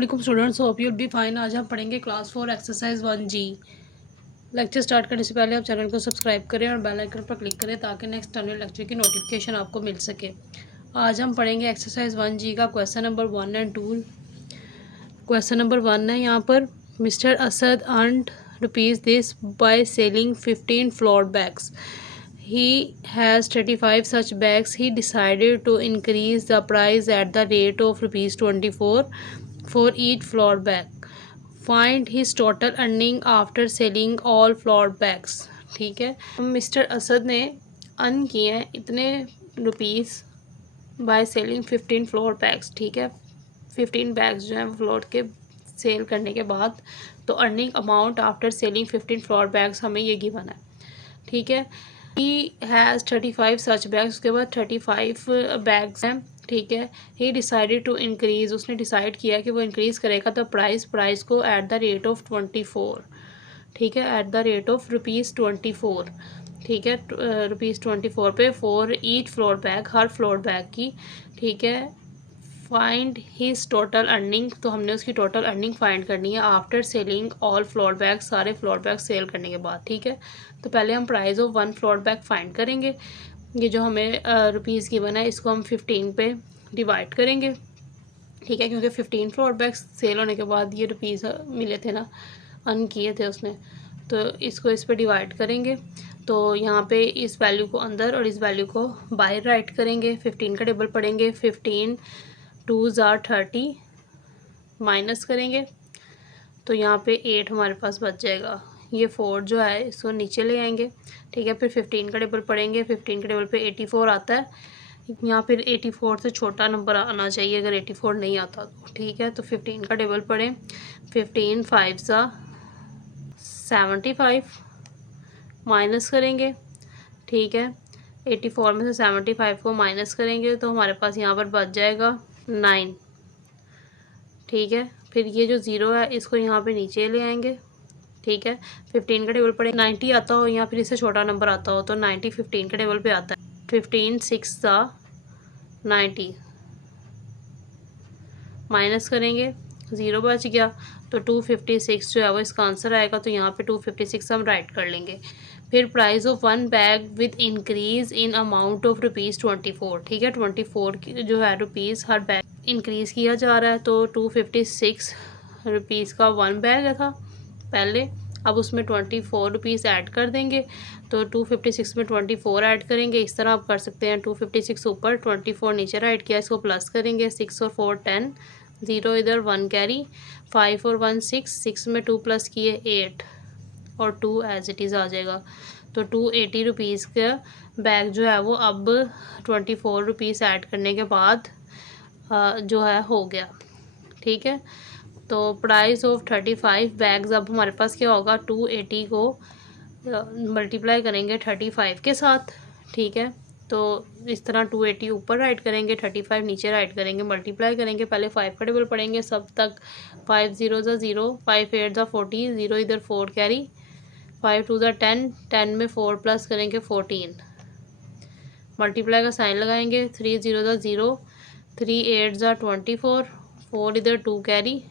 वालेकुम students, hope you be fine. आज हम पढ़ेंगे class 4 exercise 1G। Lecture start करने से पहले आप चैनल को सब्सक्राइब करें और बेल आइकन पर क्लिक करें ताकि नेक्स्ट टर्म लेक्चर की नोटिफिकेशन आपको मिल सके। आज हम पढ़ेंगे एक्सरसाइज 1G का question number 1 and 2। Question number 1 है यहाँ पर, mister Asad earned rupees this by selling 15 floor bags. He has 35 such bags. He decided to increase the price at the rate of rupees 24 for each floor bag. Find his total earning after selling all floor bags. ठीक है, mister Asad ने earn किए हैं इतने rupees by selling 15 floor bags. ठीक है, 15 bags जो हैं फ्लोर के सेल करने के बाद, तो earning amount after selling 15 floor bags हमें ये गिवन है। ठीक है, ही हैज़ 35 सच बैग्स, उसके बाद 35 बैग्स हैं। ठीक है, ही डिसाइडेड टू इंक्रीज़, उसने डिसाइड किया कि वो इंक्रीज़ करेगा द प्राइस को एट द रेट ऑफ 24। ठीक है, एट द रेट ऑफ ₹24। ठीक है, ₹24 पे for each floor bag, her floor bag की। ठीक है, फाइंड हिज टोटल अर्निंग, तो हमने उसकी टोटल अर्निंग फाइंड करनी है after selling all floor bag, सारे फ्लोर बैग सेल करने के बाद। ठीक है, तो पहले हम price of 1 floor bag find करेंगे। ये जो हमें रुपीज़ गिवन है इसको हम 15 पे डिवाइड करेंगे। ठीक है, क्योंकि 15 फ्लोर बैग सेल होने के बाद ये रुपीज़ मिले थे ना, अर्न किए थे उसने, तो इसको इस पर डिवाइड करेंगे। तो यहाँ पे इस वैल्यू को अंदर और इस वैल्यू को बाहर राइट करेंगे। 15 का टेबल पढ़ेंगे, 15 2s are 30 माइनस करेंगे तो यहाँ पे 8 हमारे पास बच जाएगा। ये 4 जो है इसको नीचे ले आएंगे। ठीक है, फिर 15 का टेबल पढ़ेंगे। 15 के टेबल पे 84 आता है, यहाँ फिर 84 से छोटा नंबर आना चाहिए अगर 84 नहीं आता तो। ठीक है, तो 15 का टेबल पढ़ें। 15 5s are 75 माइनस करेंगे। ठीक है, 84 में से 75 को माइनस करेंगे तो हमारे पास यहाँ पर बच जाएगा 9। ठीक है, फिर ये जो 0 है इसको यहाँ पे नीचे ले आएंगे। ठीक है, 15 का टेबल पड़े 90 आता हो या फिर इससे छोटा नंबर आता हो तो 90 15 के टेबल पे आता है। 15 6 सा 90 माइनस करेंगे, 0 बच गया तो 256 जो है वो इसका आंसर आएगा। तो यहाँ पे 256 हम राइट कर लेंगे। फिर price of 1 bag with increase in amount of ₹24। ठीक है, 24 की जो है रुपीज़ हर बैग इंक्रीज़ किया जा रहा है, तो 256 रुपीज़ का 1 बैग था पहले। अब उसमें 24 रुपीज़ ऐड कर देंगे, तो 256 में 24 ऐड करेंगे। इस तरह आप कर सकते हैं, 256 ऊपर 24 नीचे राइट किया, इसको प्लस करेंगे। 6 और 4 10, 0 इधर 1 कैरी, 5 और 1 6 में 2 प्लस किए 8 और 2 एज इट इज़ आ जाएगा। तो 280 रुपीज़ का बैग जो है वो अब 24 रुपीज़ ऐड करने के बाद जो है हो गया। ठीक है, तो प्राइस ऑफ 35 बैग्स, अब हमारे पास क्या होगा, 280 को मल्टीप्लाई करेंगे 35 के साथ। ठीक है, तो इस तरह 280 ऊपर राइट करेंगे, 35 नीचे राइट करेंगे, मल्टीप्लाई करेंगे। पहले 5 का टेबल पढ़ेंगे सब तक। 5 0 0, 5 8 40, 0 इधर 4 कैरी, 5 2 10, 10 में 4 प्लस करेंगे 14, मल्टीप्लाई का साइन लगाएंगे। 3 0 0, 3 8 24, 4 इधर 2 कैरी,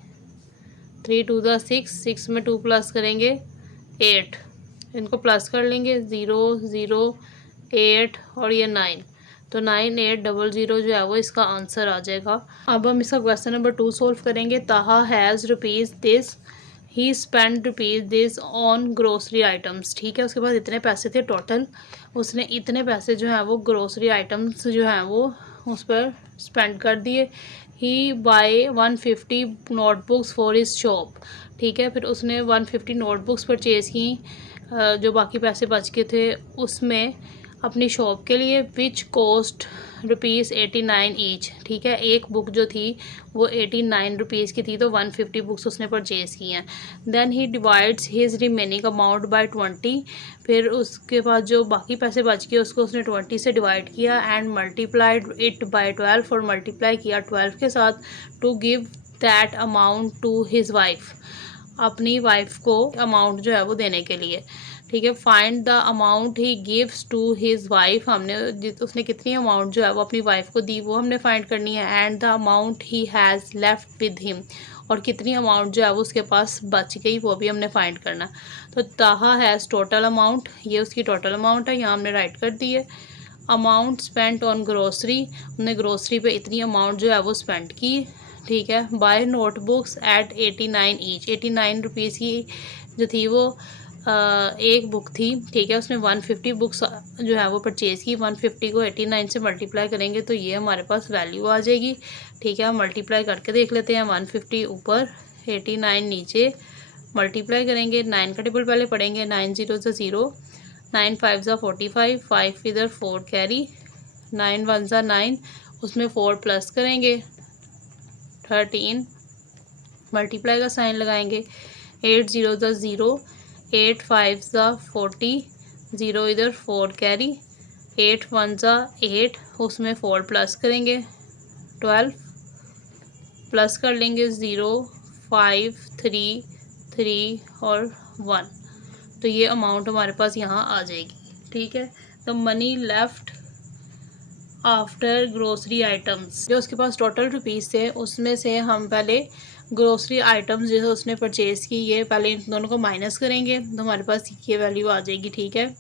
3 2 6 में 2 प्लस करेंगे 8, इनको प्लस कर लेंगे। 0 0 8 और ये 9, तो 9 8 0 0 जो है वो इसका आंसर आ जाएगा। अब हम इसका क्वेश्चन नंबर 2 सोल्व करेंगे। ताहा has rupees this, he spend rupees this on grocery items. ठीक है, उसके पास इतने पैसे थे टोटल, उसने इतने पैसे जो हैं वो ग्रोसरी आइटम्स जो हैं वो उस पर स्पेंड कर दिए। He buy 150 notebooks for his shop. ठीक है, फिर उसने 150 नोटबुक्स परचेज़ की, जो बाकी पैसे बच के थे उसमें अपनी शॉप के लिए, विच कॉस्ट ₹89 ईच। ठीक है, एक बुक जो थी वो 89 रुपीज़ की थी, तो 150 बुक्स उसने परचेज़ की हैं। Then he divides his remaining amount by 20। फिर उसके बाद जो बाकी पैसे बच गए उसको उसने 20 से डिवाइड किया एंड मल्टीप्लाइड इट बाय 12, और मल्टीप्लाई किया 12 के साथ, to give that amount to his wife, अपनी वाइफ को अमाउंट जो है वो देने के लिए। ठीक है, find the amount he gives to his wife, हमने उसने कितनी अमाउंट जो है वो अपनी वाइफ को दी वो हमने फाइंड करनी है। And the amount he has left with him, और कितनी अमाउंट जो है वो उसके पास बच गई वो भी हमने फाइंड करना है। तो ताहा हैज़ टोटल अमाउंट, ये उसकी टोटल अमाउंट है, यहाँ हमने राइट कर दी है। अमाउंट स्पेंट ऑन ग्रोसरी, हमने ग्रोसरी पे इतनी अमाउंट जो है वो स्पेंड की, ठीक है। Buy notebooks at 89 each, 89 rupees की जो थी वो एक बुक थी, ठीक है। उसने 150 बुक्स जो है वो परचेज़ की। 150 को 89 से मल्टीप्लाई करेंगे तो ये हमारे पास वैल्यू आ जाएगी, ठीक है। हम मल्टीप्लाई करके देख लेते हैं। 150 ऊपर, 89 नीचे, मल्टीप्लाई करेंगे। 9 का टेबल पहले पढ़ेंगे। 9 ज़ीरो ज़ा ज़ीरो, 9 5 ज़ा 45, 5 इधर 4 कैरी, 9 1 ज़ा 9, उसमें 4 प्लस करेंगे 13, मल्टीप्लाई का साइन लगाएंगे। 8 ज़ीरो ज़ा ज़ीरो, 8 5 ज़ा 40, 0 इधर 4 कैरी, 8 1 ज़ा 8, उसमें 4 प्लस करेंगे 12, प्लस कर लेंगे 0 5 3 3 और 1। तो ये अमाउंट हमारे पास यहाँ आ जाएगी, ठीक है। तो money left after grocery items, जो उसके पास टोटल रुपीज़ थे उसमें से हम पहले ग्रोसरी आइटम्स जो है उसने परचेज़ की, ये पहले इन दोनों को माइनस करेंगे तो हमारे पास ये वैल्यू आ जाएगी, ठीक है।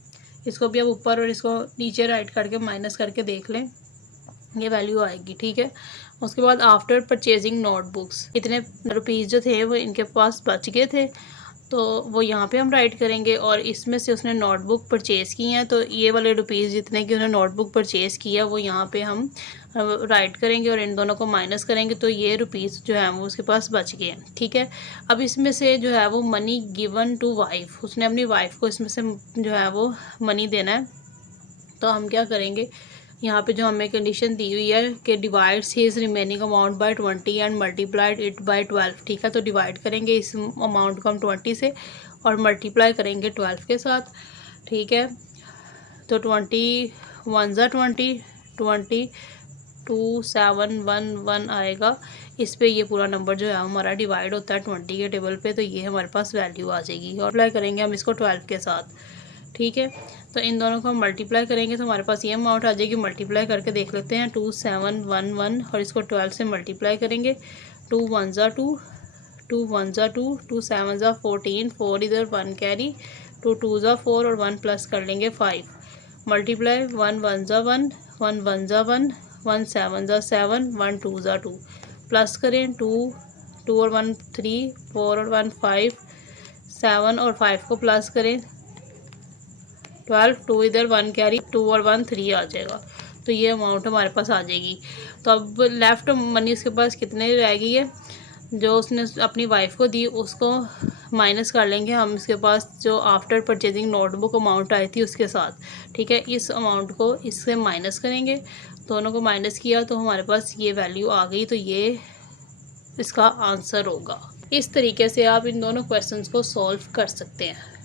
इसको भी अब ऊपर और इसको नीचे राइट करके माइनस करके देख लें, ये वैल्यू आएगी, ठीक है। उसके बाद आफ्टर परचेजिंग नोटबुक्स, इतने रुपीज़ जो थे वो इनके पास बच गए थे तो वो यहाँ पे हम राइट करेंगे। और इसमें से उसने नोटबुक परचेज़ की हैं तो ये वाले रुपीज़ जितने की उन्होंने नोटबुक परचेज़ किया वो यहाँ पे हम राइट करेंगे और इन दोनों को माइनस करेंगे तो ये रुपीज़ जो है वो उसके पास बच गए हैं, ठीक है। अब इसमें से जो है वो मनी गिवन टू वाइफ, उसने अपनी वाइफ को इसमें से जो है वो मनी देना है। तो हम क्या करेंगे, यहाँ पे जो हमें कंडीशन दी हुई है कि divides his remaining amount by 20 and multiplied it by 12, ठीक है। तो डिवाइड करेंगे इस अमाउंट को हम 20 से और मल्टीप्लाई करेंगे 12 के साथ, ठीक है। तो 20 1 ज़ा 20, 20 2 7 1 1 आएगा। इस पे ये पूरा नंबर जो है हमारा डिवाइड होता है 20 के टेबल पे, तो ये हमारे पास वैल्यू आ जाएगी। और अप्लाई करेंगे हम इसको 12 के साथ, ठीक है। तो इन दोनों को हम मल्टीप्लाई करेंगे तो हमारे पास ये अमाउंट आ जाएगी। मल्टीप्लाई करके देख लेते हैं। 2 7 1 1 और इसको 12 से मल्टीप्लाई करेंगे। 2 1 ज़ा 2, 2 1 ज़ा 2, 2 7 ज़ा 14, 4 इधर 1 कैरी, 2 2 ज़ा 4 और 1 प्लस कर लेंगे 5, मल्टीप्लाई 1 1 ज़ा 1, 1 1 ज़ा 1, 1 7 ज़ा 7, 1 2 ज़ा 2, प्लस करें 2 2 और 1 3, 4 और 1 5, 7 और 5 को प्लस करें 12, 2 इधर 1 कैरी, 2 और 1 3 आ जाएगा। तो ये अमाउंट हमारे पास आ जाएगी। तो अब लेफ़्ट मनी उसके पास कितने रहेगी है, जो उसने अपनी वाइफ को दी उसको माइनस कर लेंगे हम इसके पास जो after purchasing notebook amount I थी उसके साथ, ठीक है। इस अमाउंट को इससे माइनस करेंगे, दोनों को माइनस किया तो हमारे पास ये वैल्यू आ गई, तो ये इसका आंसर होगा। इस तरीके से आप इन दोनों क्वेश्चंस को सॉल्व कर सकते हैं।